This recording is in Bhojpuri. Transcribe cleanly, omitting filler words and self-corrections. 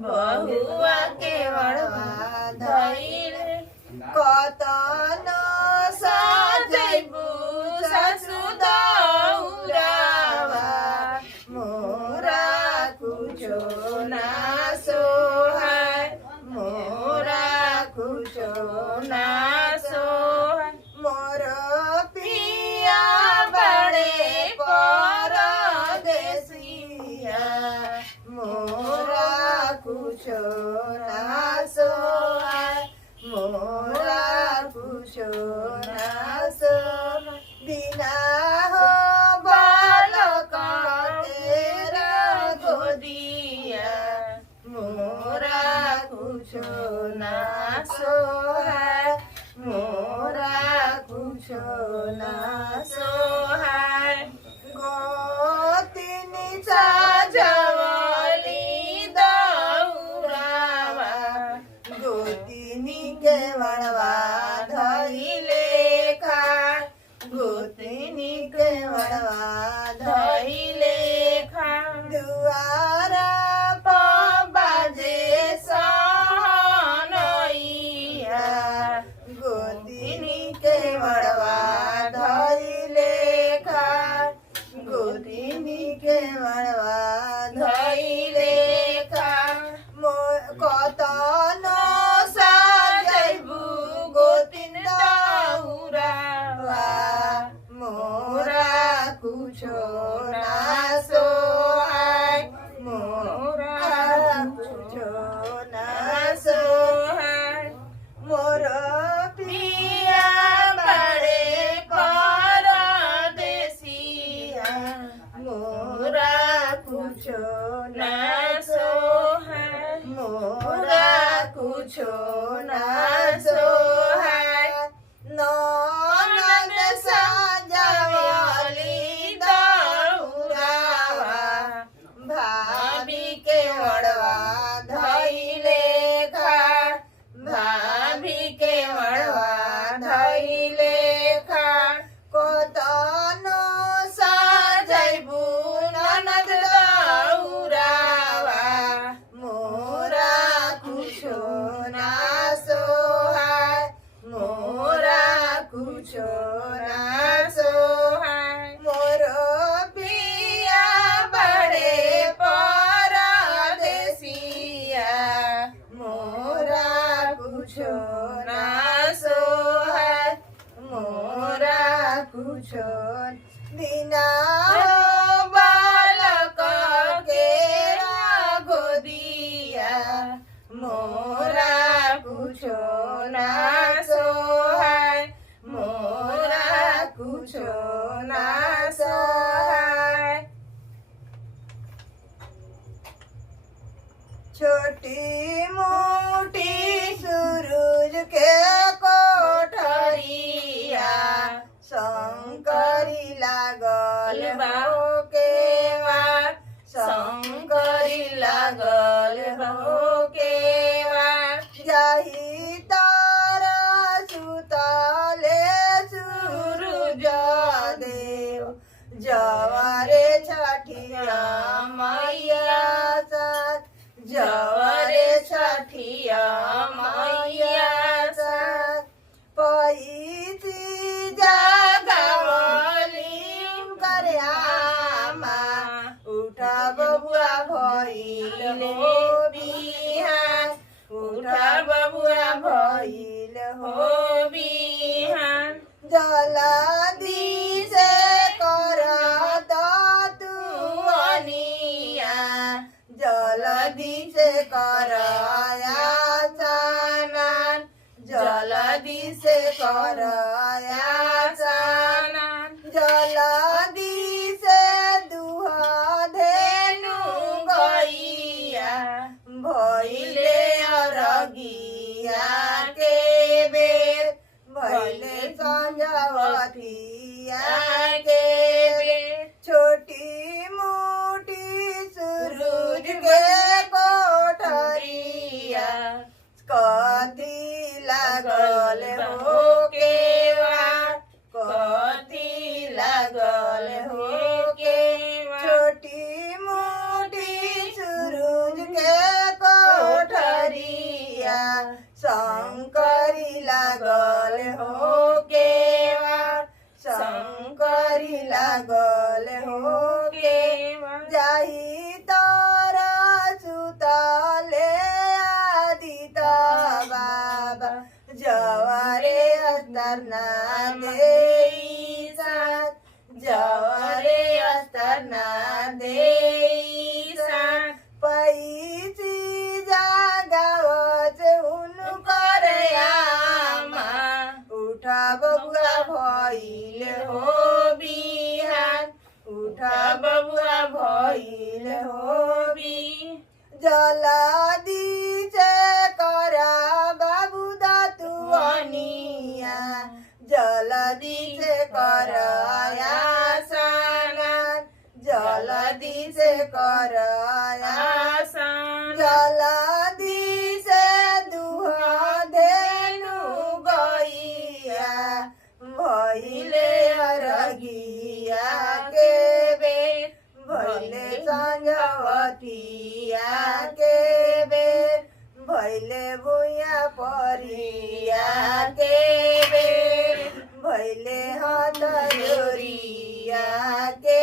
बहुआ के वड़वा धइले कतन सजैबू ससु दौरावा मोरा कुछो ना सोहाय मोरा कुछो ना सोहाय मोर पिया बड़े परदेसिया मोरा कुछो ना सोहाय मोरा कुछो ना सोहाय बिना हो बालक तेरा गोदिया मोरा कुछो ना सोहाय मोरा कुछो ना सोहाय गोतिनी साजवली दौरावा गोतिनी के वड़वा धइले खाय गोतिनी के वड़वा धइले खाय दुआरा बाजे सहनैया गोतिनी के वड़वा धइले खाय गोतिनी के वड़वा धइले खाय कतन सजैबू गोतिन दौरावा मोरा कुछो ना सोहाय मोरा कुछो ना सोहाय मोर पिया बड़े परदेसिया मोरा कुछो ना सोहाय मोरा कुछो ना सोहाय ननद सजवली दौरावा भाभी के वड़वा धइले खाय भाभी के वड़वा धइले खाय कतन सजैबू ननद दौरावा मोरा कुछो ना सोहाय मोरा कुछो ना सोहाय मोर पिया बड़े परदेसिया मोरा कुछो ना सोहाय मोरा कुछो बिना बालक केरा गोदिया मोरा कुछो ना सोहाय मोरा कुछो ना सोहाय छोटी मोटी सूरज के कोठरिया शंकरी लागल हो के वार शंकरी लागल हो के वार जाही तारा सुतले सूरज देव जवारे छठिया मैया साथ जवारे छठिया मैया साथ पैसी जागवली करयामा उठा बबुआ भइल हो बिहान उठा बबुआ भइल हो बिहान जल्दी से कर तू अनिया जल्दी से कर स्नान जल्दी से कर स्नान जल्दी से दुहा धेनु गैया भइले अरगिया के बेर भइले संजवतिया के बेर छोटी मोटी सूरज के कोठरिया कति लागल हो के वार कति लागल हो के वार छोटी मोटी सूरज के अस्तर ना देई साथ जवरे अस्तर ना देई साथ पैची जागावच हुनु करयामा उठा बबुआ भइल हो बिहान उठा बबुआ भइल हो बि जल्दी से करा बाबू दतुअनिया जल्दी से करया सानान जल्दी से करया जल्दी से दुहा धेनु गैया भइले अरगिया के बेर भइले संझवतिया के बेर भइले भुइया परिया के बेर भइले हथयोरिया के